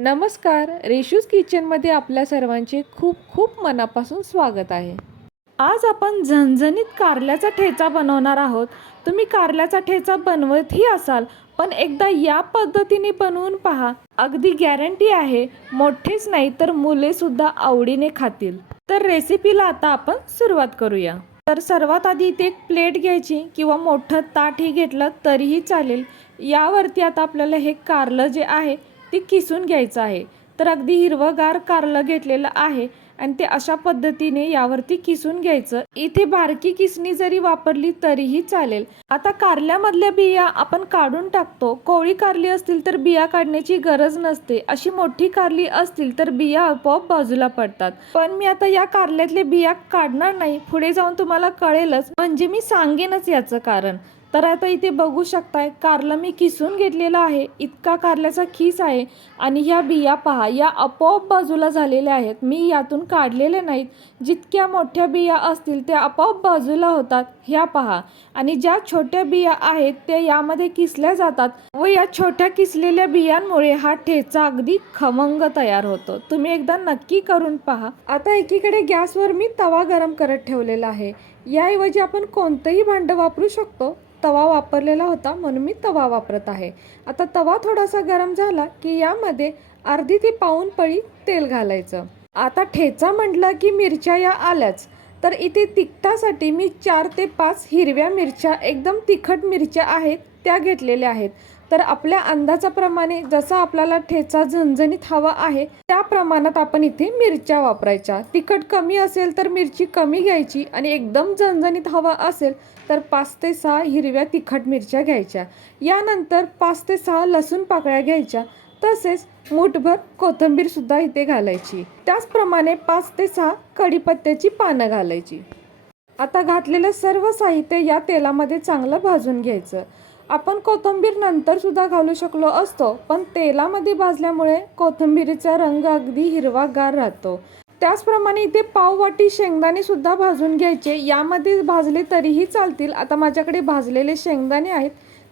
नमस्कार रेशूज किचनमध्ये आपल्या सर्वांचे खूप खूप मनापासून स्वागत आहे. आज आपण झणझणीत कारल्याचा ठेचा बनवणार आहोत. तुम्ही कारल्याचा ठेचा बनवतही असाल पण एकदा या पद्धतीने बनवून पहा. अगदी गॅरंटी आहे मोठेच नाही तर मुलेसुद्धा आवडीने खातील. तर रेसिपीला आता आपण सुरुवात करूया. तर सर्वात आधी इथे एक प्लेट घ्यायची किंवा मोठं ताटही घेतलं तरीही चालेल. यावरती आता आपल्याला हे कारलं जे आहे ती किसून घ्यायचं आहे. तर अगदी हिरवंगार कारलं घेतलेलं आहे आणि ते अशा पद्धतीने यावरती किसून घ्यायचं. इथे बारकी किसणी जरी वापरली तरीही चालेल. आता कारल्यामधल्या बिया आपण काढून टाकतो. कोळी कारली असतील तर बिया काढण्याची गरज नसते. अशी मोठी कारली असतील तर बिया आपोआप बाजूला पडतात. पण मी आता या कारल्यातले बिया काढणार नाही. पुढे जाऊन तुम्हाला कळेलच. म्हणजे मी सांगेनच याचं कारण. तर आता इथे बघू शकताय कारलं मी किसून घेतलेलं आहे. इतका कारल्याचा खीस आहे आणि ह्या बिया पहा या आपोआप बाजूला झालेल्या आहेत. मी यातून काढलेले नाहीत. जितक्या मोठ्या बिया असतील त्या आपोआप बाजूला होतात. ह्या पहा. आणि ज्या छोट्या बिया आहेत त्या यामध्ये किसल्या जातात व या छोट्या किसलेल्या बियांमुळे हा ठेचा अगदी खमंग तयार होतो. तुम्ही एकदा नक्की करून पहा. आता एकीकडे गॅसवर मी तवा गरम करत ठेवलेला आहे. याऐवजी आपण कोणतंही भांडं वापरू शकतो. तवा वापरलेला होता म्हणून मी तवा वापरत आहे. आता तवा थोडासा गरम झाला की यामध्ये अर्धी ती पाऊन पळी तेल घालायचं. आता ठेचा म्हटलं की मिरच्या या आल्याच. तर इथे तिखटासाठी मी चार ते पाच हिरव्या मिरच्या एकदम तिखट मिरच्या आहेत त्या घेतलेल्या आहेत. तर आपल्या अंदाजाप्रमाणे जसा आपल्याला ठेचा झणझणीत हवा आहे त्या प्रमाणात आपण इथे मिरच्या वापरायच्या. तिखट कमी असेल तर मिरची कमी घ्यायची आणि एकदम झणझणीत हवा असेल तर पाच ते सहा हिरव्या तिखट मिरच्या घ्यायच्या. यानंतर पाच ते सहा लसूण पाकळ्या घ्यायच्या. तसेच मूठभर कोथिंबीर सुद्धा इथे घालायची. त्याचप्रमाणे पाच ते सहा कढीपत्त्याची पानं घालायची. आता घातलेलं सर्व साहित्य या तेलामध्ये चांगलं भाजून घ्यायचं. आपण कोथिंबीर नंतर सुद्धा घालू शकलो असतो पण तेलामध्ये भाजल्यामुळे कोथिंबीरीचा रंग अगदी हिरवागार राहतो. त्याचप्रमाणे इथे पाववाटी शेंगदाणे सुद्धा भाजून घ्यायचे. यामध्ये भाजले तरीही चालतील. आता माझ्याकडे भाजलेले शेंगदाणे आहेत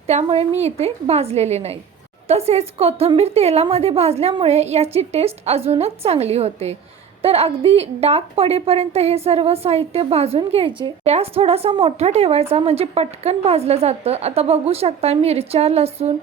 त्यामुळे मी इथे भाजलेले नाही. तसेच कोथिंबीर तेलामध्ये भाजल्यामुळे याची टेस्ट अजूनच चांगली होते. तर अगदी डाग पडेपर्यंत हे सर्व साहित्य भाजून घ्यायचे. गॅस थोडासा मोठा ठेवायचा म्हणजे पटकन भाजलं जातं. आता बघू शकता मिरच्या लसूण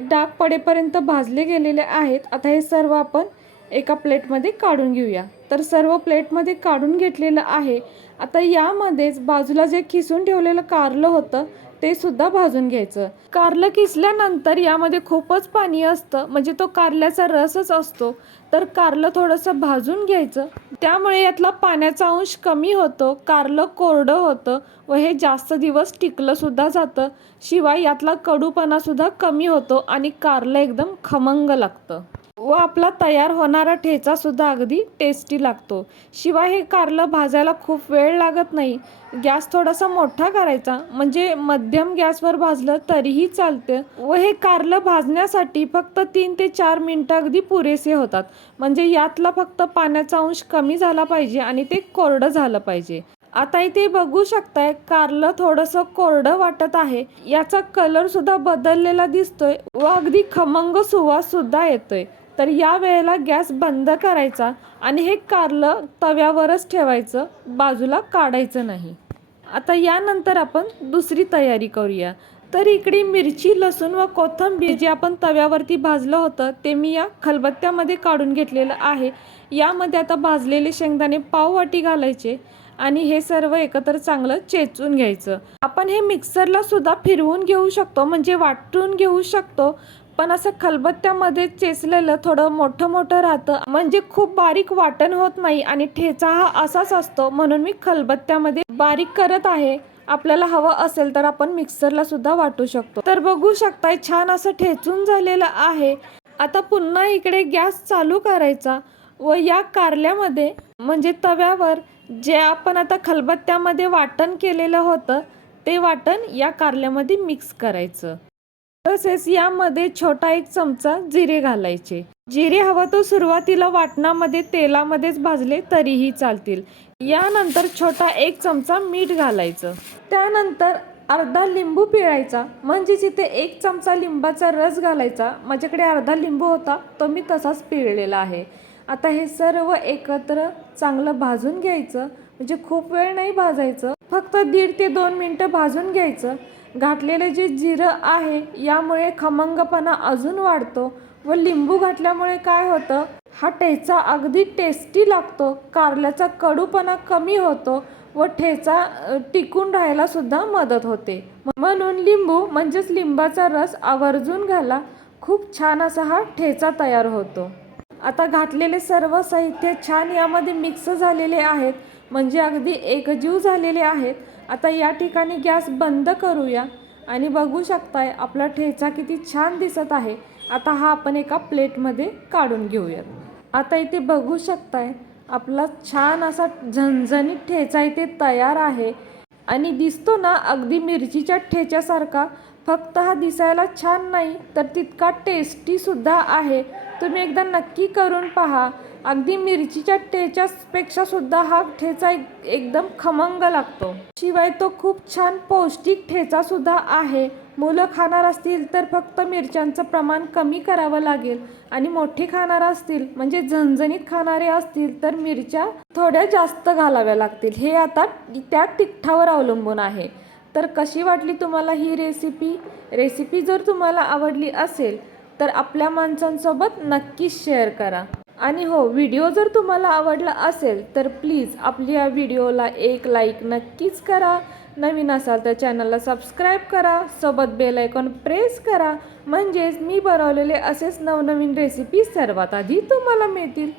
डाग पडेपर्यंत भाजले गेलेले आहेत. आता हे सर्व आपण एका प्लेटमध्ये काढून घेऊया. तर सर्व प्लेटमध्ये काढून घेतलेलं आहे. आता यामध्येच बाजूला जे खिसून ठेवलेलं कारलं होतं ते सुद्धा भाजून घ्यायचं. कारलं किसल्यानंतर यामध्ये खूपच पाणी असतं म्हणजे तो कारल्याचा रसच असतो. तर कारलं थोडंसं भाजून घ्यायचं. त्यामुळे यातला पाण्याचा अंश कमी होतो कारलं कोरडं होतं व हे जास्त दिवस टिकलं सुद्धा जातं. शिवाय यातला कडूपणा सुद्धा कमी होतो आणि कारलं एकदम खमंग लागतं. व आपला तयार होणारा ठेचा सुद्धा अगदी टेस्टी लागतो. शिवाय हे कारलं भाजायला खूप वेळ लागत नाही. गॅस थोडासा मोठा करायचा. म्हणजे मध्यम गॅसवर भाजलं तरीही चालतं. व हे कारलं भाजण्यासाठी फक्त तीन ते चार मिनटं अगदी पुरेसे होतात. म्हणजे यातला फक्त पाण्याचा अंश कमी झाला पाहिजे आणि ते कोरडं झालं पाहिजे. आता इथे बघू शकताय कारलं थोडंसं कोरडं वाटत आहे. याचा कलर सुद्धा बदललेला दिसतोय व अगदी खमंग सुवास सुद्धा येतोय. तर या वेळेला गॅस बंद करायचा आणि हे कारलं तव्यावरच ठेवायचं बाजूला काढायचं नाही. आता यानंतर आपण दुसरी तयारी करूया. तर इकडे मिरची लसूण व कोथिंबीर जे आपण तव्यावरती भाजलं होतं ते मी या खलबत्त्यामध्ये काढून घेतलेलं आहे. यामध्ये आता भाजलेले शेंगदाणे पाववाटी घालायचे आणि हे सर्व एकत्र चांगलं चेचून घ्यायचं. आपण हे मिक्सरला सुद्धा फिरवून घेऊ शकतो म्हणजे वाटून घेऊ शकतो पण असं खलबत्त्यामध्ये चेचलेलं थोडं मोठं मोठं राहतं. म्हणजे खूप बारीक वाटण होत नाही आणि ठेचा हा असाच असतो म्हणून मी खलबत्त्यामध्ये बारीक करत आहे. आपल्याला हवं असेल तर आपण मिक्सरला सुद्धा वाटू शकतो. तर बघू शकताय छान असं ठेचून झालेलं आहे. आता पुन्हा इकडे गॅस चालू करायचा व या कारल्यामध्ये म्हणजे तव्यावर जे आपण आता खलबत्त्यामध्ये वाटण केलेलं होतं ते वाटण या कारल्यामध्ये मिक्स करायचं. तसेच यामध्ये छोटा एक चमचा जिरे घालायचे. जिरे हवा तो सुरुवातीला वाटणामध्ये तेलामध्येच भाजले तरीही चालतील. यानंतर छोटा एक चमचा मीठ घालायचं. त्यानंतर अर्धा लिंबू पिळायचा. म्हणजेच इथे एक चमचा लिंबाचा रस घालायचा. माझ्याकडे अर्धा लिंबू होता तो मी तसाच पिळलेला आहे. आता हे सर्व एकत्र चांगलं भाजून घ्यायचं. म्हणजे खूप वेळ नाही भाजायचं. फक्त दीड ते दोन मिनटं भाजून घ्यायचं. घातलेले जे जिरं आहे यामुळे खमंगपणा अजून वाढतो व लिंबू घातल्यामुळे काय होतं? हा ठेचा अगदी टेस्टी लागतो. कारल्याचा कडूपणा कमी होतो व ठेचा टिकून राहायला सुद्धा मदत होते. म्हणून लिंबू म्हणजेच लिंबाचा रस आवर्जून घाला खूप छान असा हा ठेचा तयार होतो. आता घातलेले सर्व साहित्य छान यामध्ये मिक्स झालेले आहेत. म्हणजे अगदी एकजीव झालेले आहेत. आता या ठिकाणी गॅस बंद करूया. आणि बघू शकताय आपला ठेचा किती छान दिसत आहे. आता हा आपण एका प्लेटमध्ये काढून घेऊयात. आता इथे बघू शकताय आपला छान असा झणझणीत ठेचा इथे तयार आहे. आणि दिसतो ना अगदी मिरचीच्या ठेच्यासारखा. फक्त हा दिसायला छान नाही तर तितका टेस्टी सुद्धा आहे. तुम्ही एकदा नक्की करून पहा. अगदी मिरचीच्या ठेच्यापेक्षा सुद्धा हा ठेचा एक एकदम खमंग लागतो. शिवाय तो खूप छान पौष्टिक ठेचा सुद्धा आहे. मुलं खाणार असतील तर फक्त मिरच्यांचं प्रमाण कमी करावं लागेल. आणि मोठी खाणार असतील म्हणजे झणझणीत खाणारे असतील तर मिरच्या थोड्या जास्त घालाव्या लागतील. हे आता त्या तिखटावर अवलंबून आहे. तर कशी वाटली तुम्हाला ही रेसिपी रेसिपी जर तुम्हाला आवडली असेल तर आपल्या माणसांसोबत नक्कीच शेअर करा. आणि हो व्हिडिओ जर तुम्हाला आवडला असेल तर प्लीज आपल्या व्हिडिओला एक लाईक नक्कीच करा. नवीन असाल तर चॅनलला सबस्क्राईब करा. सोबत बेल आयकॉन प्रेस करा. म्हणजेच मी बनवलेले असेच नवनवीन रेसिपी सर्वात आधी तुम्हाला मिळतील.